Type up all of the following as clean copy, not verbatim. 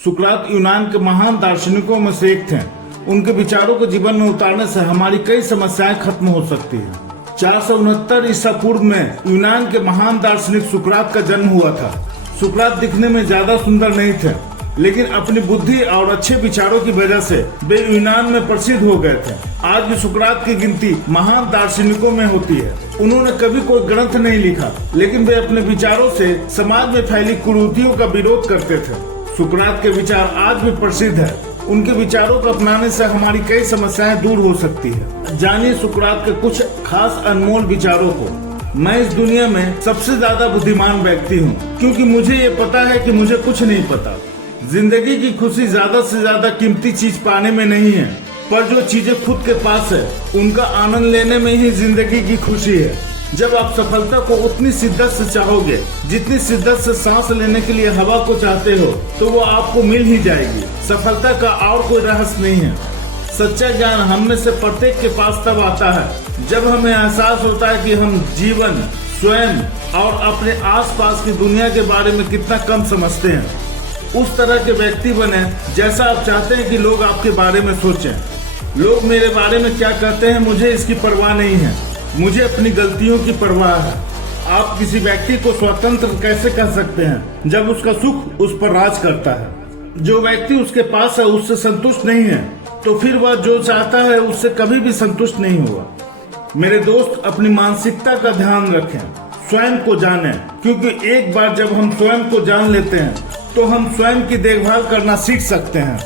सुकरात यूनान के महान दार्शनिकों में से एक थे। उनके विचारों को जीवन में उतारने से हमारी कई समस्याएं खत्म हो सकती हैं। 469 ईसा पूर्व में यूनान के महान दार्शनिक सुकरात का जन्म हुआ था। सुकरात दिखने में ज्यादा सुंदर नहीं थे, लेकिन अपनी बुद्धि और अच्छे विचारों की वजह से वे यूनान में प्रसिद्ध हो गए थे। आज भी सुकरात की गिनती महान दार्शनिकों में होती है। उन्होंने कभी कोई ग्रंथ नहीं लिखा, लेकिन वे अपने विचारों से समाज में फैली कुरीतियों का विरोध करते थे। सुकरात के विचार आज भी प्रसिद्ध है। उनके विचारों को अपनाने से हमारी कई समस्याएं दूर हो सकती है। जानिए सुकरात के कुछ खास अनमोल विचारों को। मैं इस दुनिया में सबसे ज्यादा बुद्धिमान व्यक्ति हूँ, क्योंकि मुझे ये पता है कि मुझे कुछ नहीं पता। जिंदगी की खुशी ज्यादा से ज्यादा कीमती चीज पाने में नहीं है, पर जो चीजें खुद के पास है उनका आनंद लेने में ही जिंदगी की खुशी है। जब आप सफलता को उतनी शिद्दत से चाहोगे जितनी शिद्दत से सांस लेने के लिए हवा को चाहते हो, तो वो आपको मिल ही जाएगी। सफलता का और कोई रहस्य नहीं है। सच्चा ज्ञान हम में से प्रत्येक के पास तब आता है जब हमें एहसास होता है कि हम जीवन, स्वयं और अपने आसपास की दुनिया के बारे में कितना कम समझते हैं। उस तरह के व्यक्ति बने जैसा आप चाहते हैं कि लोग आपके बारे में सोचें। लोग मेरे बारे में क्या कहते हैं मुझे इसकी परवाह नहीं है, मुझे अपनी गलतियों की परवाह है। आप किसी व्यक्ति को स्वतंत्र कैसे कह सकते हैं जब उसका सुख उस पर राज करता है। जो व्यक्ति उसके पास है उससे संतुष्ट नहीं है, तो फिर वह जो चाहता है उससे कभी भी संतुष्ट नहीं होगा। मेरे दोस्त, अपनी मानसिकता का ध्यान रखें, स्वयं को जानें, क्योंकि एक बार जब हम स्वयं को जान लेते हैं तो हम स्वयं की देखभाल करना सीख सकते हैं।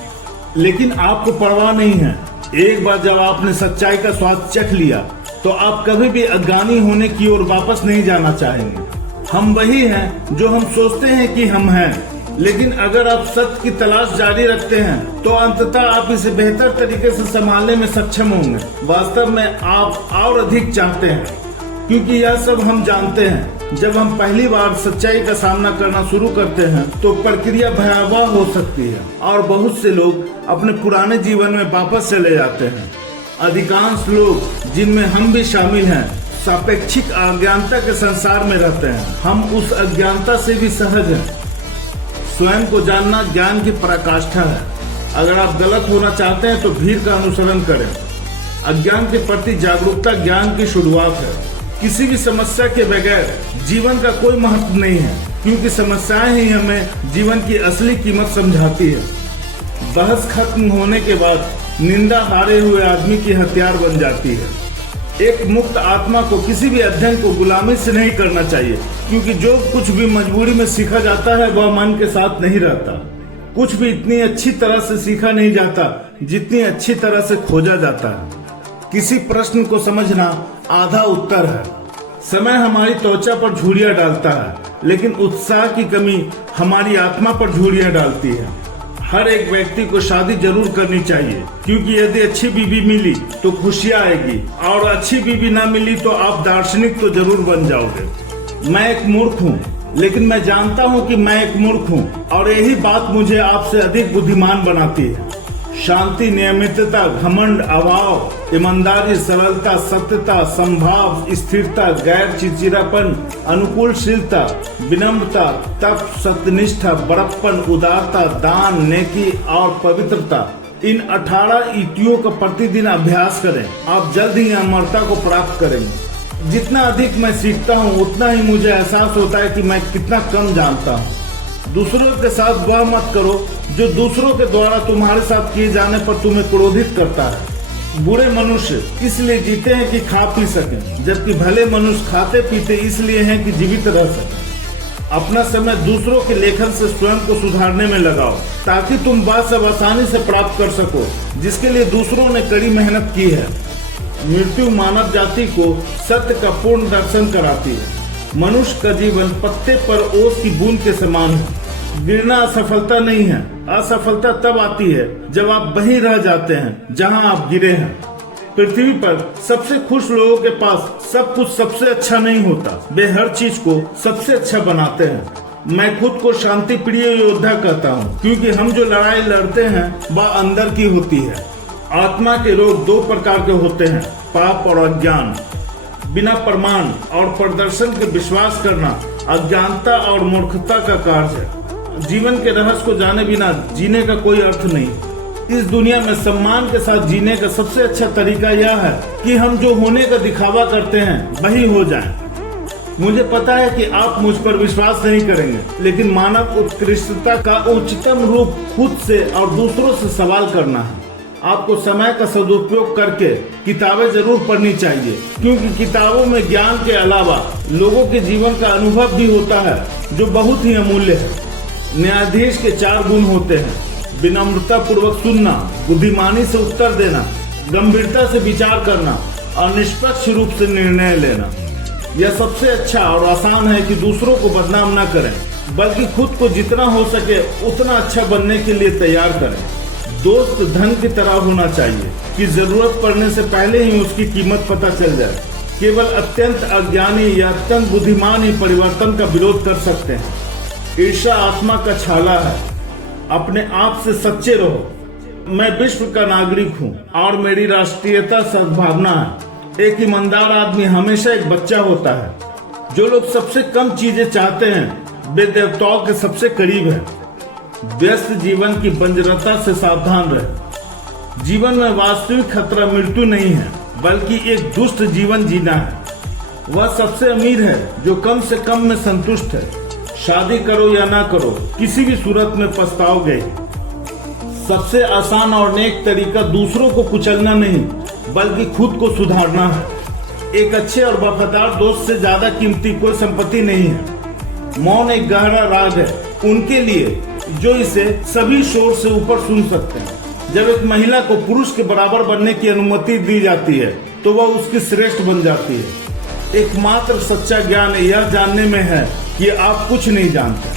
लेकिन आपको परवाह नहीं है। एक बार जब आपने सच्चाई का स्वाद चख लिया तो आप कभी भी अज्ञानी होने की ओर वापस नहीं जाना चाहेंगे। हम वही हैं जो हम सोचते हैं कि हम हैं, लेकिन अगर आप सत्य की तलाश जारी रखते हैं तो अंततः आप इसे बेहतर तरीके से संभालने में सक्षम होंगे। वास्तव में आप और अधिक चाहते हैं, क्योंकि यह सब हम जानते हैं। जब हम पहली बार सच्चाई का सामना करना शुरू करते हैं तो प्रक्रिया भयावह हो सकती है और बहुत से लोग अपने पुराने जीवन में वापस चले जाते हैं। अधिकांश लोग, जिनमें हम भी शामिल हैं, सापेक्षिक अज्ञानता के संसार में रहते हैं। हम उस अज्ञानता से भी सहज हैं। स्वयं को जानना ज्ञान की पराकाष्ठा है। अगर आप गलत होना चाहते हैं तो भीड़ का अनुसरण करें। अज्ञान के प्रति जागरूकता ज्ञान की शुरुआत है। किसी भी समस्या के बगैर जीवन का कोई महत्व नहीं है, क्योंकि समस्याएं ही हमें जीवन की असली कीमत समझाती है। बहस खत्म होने के बाद निंदा हारे हुए आदमी की हथियार बन जाती है। एक मुक्त आत्मा को किसी भी अध्ययन को गुलामी से नहीं करना चाहिए, क्योंकि जो कुछ भी मजबूरी में सीखा जाता है वह मन के साथ नहीं रहता। कुछ भी इतनी अच्छी तरह से सीखा नहीं जाता जितनी अच्छी तरह से खोजा जाता है। किसी प्रश्न को समझना आधा उत्तर है। समय हमारी त्वचा पर झुर्रियां डालता है, लेकिन उत्साह की कमी हमारी आत्मा पर झुर्रियां डालती है। हर एक व्यक्ति को शादी जरूर करनी चाहिए, क्योंकि यदि अच्छी बीवी मिली तो खुशियां आएगी, और अच्छी बीवी ना मिली तो आप दार्शनिक तो जरूर बन जाओगे। मैं एक मूर्ख हूँ, लेकिन मैं जानता हूँ कि मैं एक मूर्ख हूँ, और यही बात मुझे आपसे अधिक बुद्धिमान बनाती है। शांति, नियमितता, घमंड, अभाव, ईमानदारी, सरलता, सत्यता, संभाव, स्थिरता, गैर चिड़चिड़ापन, अनुकूलशीलता, विनम्रता, तप, सत्यनिष्ठा, बड़प्पन, उदारता, दान, नेकी और पवित्रता, इन 18 ईटियों का प्रतिदिन अभ्यास करें। आप जल्द ही अमरता को प्राप्त करेंगे। जितना अधिक मैं सीखता हूँ उतना ही मुझे एहसास होता है कि मैं कितना कम जानता हूँ। दूसरों के साथ वह मत करो जो दूसरों के द्वारा तुम्हारे साथ किए जाने पर तुम्हें क्रोधित करता है। बुरे मनुष्य इसलिए जीते हैं कि खा पी सकें, जबकि भले मनुष्य खाते पीते इसलिए हैं कि जीवित रह सकें। अपना समय दूसरों के लेखन से स्वयं को सुधारने में लगाओ, ताकि तुम वह सब आसानी से प्राप्त कर सको जिसके लिए दूसरों ने कड़ी मेहनत की है। मृत्यु मानव जाति को सत्य का पूर्ण दर्शन कराती है। मनुष्य का जीवन पत्ते पर ओस की बूंद के समान है। गिरना असफलता नहीं है। असफलता तब आती है जब आप वहीं रह जाते हैं जहां आप गिरे हैं। पृथ्वी पर सबसे खुश लोगों के पास सब कुछ सबसे अच्छा नहीं होता। वे हर चीज को सबसे अच्छा बनाते हैं। मैं खुद को शांति प्रिय योद्धा कहता हूँ, क्योंकि हम जो लड़ाई लड़ते हैं वह अंदर की होती है। आत्मा के रोग 2 प्रकार के होते हैं, पाप और अज्ञान। बिना प्रमाण और प्रदर्शन के विश्वास करना अज्ञानता और मूर्खता का कार्य है। जीवन के रहस्य को जाने बिना जीने का कोई अर्थ नहीं। इस दुनिया में सम्मान के साथ जीने का सबसे अच्छा तरीका यह है कि हम जो होने का दिखावा करते हैं वही हो जाएं। मुझे पता है कि आप मुझ पर विश्वास नहीं करेंगे, लेकिन मानव उत्कृष्टता का उच्चतम रूप खुद से और दूसरों से सवाल करना है। आपको समय का सदुपयोग करके किताबें जरूर पढ़नी चाहिए, क्योंकि किताबों में ज्ञान के अलावा लोगों के जीवन का अनुभव भी होता है जो बहुत ही अमूल्य है। न्यायाधीश के 4 गुण होते हैं: विनम्रता पूर्वक सुनना, बुद्धिमानी से उत्तर देना, गंभीरता से विचार करना और निष्पक्ष रूप से निर्णय लेना। यह सबसे अच्छा और आसान है कि दूसरों को बदनाम न करें, बल्कि खुद को जितना हो सके उतना अच्छा बनने के लिए तैयार करें। दोस्त धन की तरह होना चाहिए कि जरूरत पड़ने से पहले ही उसकी कीमत पता चल जाए। केवल अत्यंत अज्ञानी या अत्यंत बुद्धिमान ही परिवर्तन का विरोध कर सकते हैं। ईर्ष्या आत्मा का छाला है। अपने आप से सच्चे रहो। मैं विश्व का नागरिक हूँ और मेरी राष्ट्रीयता सद्भावना है। एक ईमानदार आदमी हमेशा एक बच्चा होता है। जो लोग सबसे कम चीजें चाहते हैं वे देवताओं के सबसे करीब हैं। व्यस्त जीवन की बंजरता से सावधान रहे। जीवन में वास्तविक खतरा मृत्यु नहीं है, बल्कि एक दुष्ट जीवन जीना है। वह सबसे अमीर है जो कम से कम में संतुष्ट है। शादी करो या ना करो, किसी भी सूरत में पछताओगे। सबसे आसान और नेक तरीका दूसरों को कुचलना नहीं, बल्कि खुद को सुधारना है। एक अच्छे और वफादार दोस्त से ज्यादा कीमती कोई संपत्ति नहीं है। मौन एक गहरा राग है उनके लिए जो इसे सभी शोर से ऊपर सुन सकते हैं। जब एक महिला को पुरुष के बराबर बनने की अनुमति दी जाती है तो वह उसकी श्रेष्ठ बन जाती है। एकमात्र सच्चा ज्ञान यह जानने में है कि आप कुछ नहीं जानते।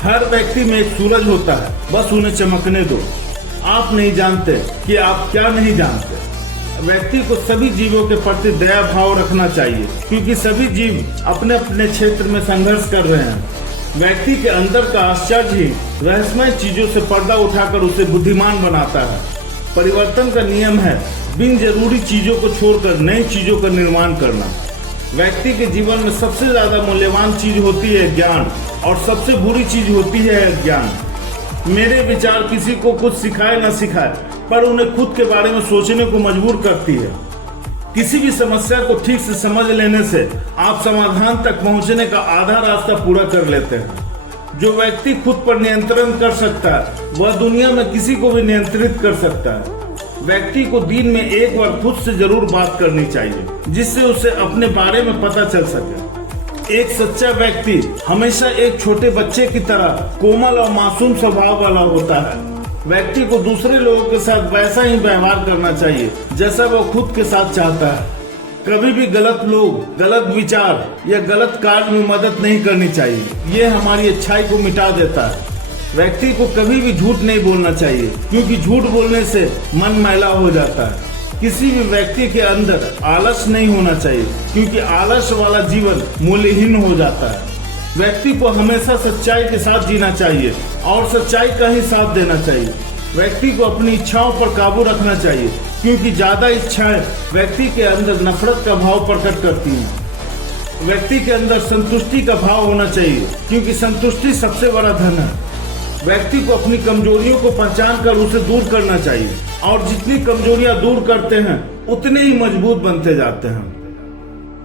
हर व्यक्ति में एक सूरज होता है, बस उन्हें चमकने दो। आप नहीं जानते कि आप क्या नहीं जानते। व्यक्ति को सभी जीवों के प्रति दया भाव रखना चाहिए, क्योंकि सभी जीव अपने अपने क्षेत्र में संघर्ष कर रहे हैं। व्यक्ति के अंदर का आश्चर्य ही रहस्यमय चीजों से पर्दा उठाकर उसे बुद्धिमान बनाता है। परिवर्तन का नियम है बिन जरूरी चीजों को छोड़कर नई चीजों का निर्माण करना। व्यक्ति के जीवन में सबसे ज्यादा मूल्यवान चीज होती है ज्ञान, और सबसे बुरी चीज होती है अज्ञान। मेरे विचार किसी को कुछ सिखाए न सिखाए, पर उन्हें खुद के बारे में सोचने को मजबूर करती है। किसी भी समस्या को ठीक से समझ लेने से आप समाधान तक पहुंचने का आधा रास्ता पूरा कर लेते हैं। जो व्यक्ति खुद पर नियंत्रण कर सकता है वह दुनिया में किसी को भी नियंत्रित कर सकता है। व्यक्ति को दिन में एक बार खुद से जरूर बात करनी चाहिए, जिससे उसे अपने बारे में पता चल सके। एक सच्चा व्यक्ति हमेशा एक छोटे बच्चे की तरह कोमल और मासूम स्वभाव वाला होता है। व्यक्ति को दूसरे लोगों के साथ वैसा ही व्यवहार करना चाहिए जैसा वो खुद के साथ चाहता है। कभी भी गलत लोग, गलत विचार या गलत कार्य में मदद नहीं करनी चाहिए। ये हमारी अच्छाई को मिटा देता है। व्यक्ति को कभी भी झूठ नहीं बोलना चाहिए, क्योंकि झूठ बोलने से मन मैला हो जाता है। किसी भी व्यक्ति के अंदर आलस नहीं होना चाहिए, क्योंकि आलस वाला जीवन मूल्यहीन हो जाता है। व्यक्ति को हमेशा सच्चाई के साथ जीना चाहिए और सच्चाई का ही साथ देना चाहिए। व्यक्ति को अपनी इच्छाओं पर काबू रखना चाहिए, क्योंकि ज्यादा इच्छाएं व्यक्ति के अंदर नफरत का भाव प्रकट करती हैं। व्यक्ति के अंदर संतुष्टि का भाव होना चाहिए, क्योंकि संतुष्टि सबसे बड़ा धन है। व्यक्ति को अपनी कमजोरियों को पहचान कर उसे दूर करना चाहिए, और जितनी कमजोरियां दूर करते हैं उतने ही मजबूत बनते जाते हैं।